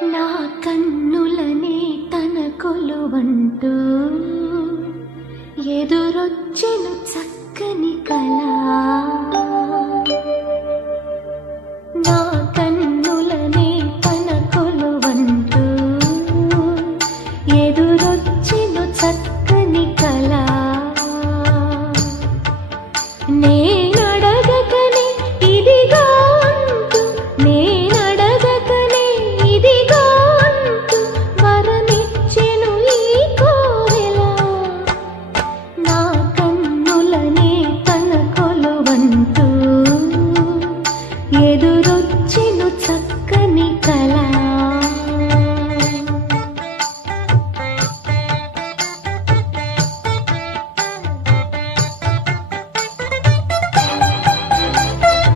నా కన్నులనే తన కొలువంటూ ఎదురొచ్చెను చక్కని కళ. నా కన్నులనే తన కొలువంటూ ఎదురొచ్చెను చక్కని అంటూ ఎదురు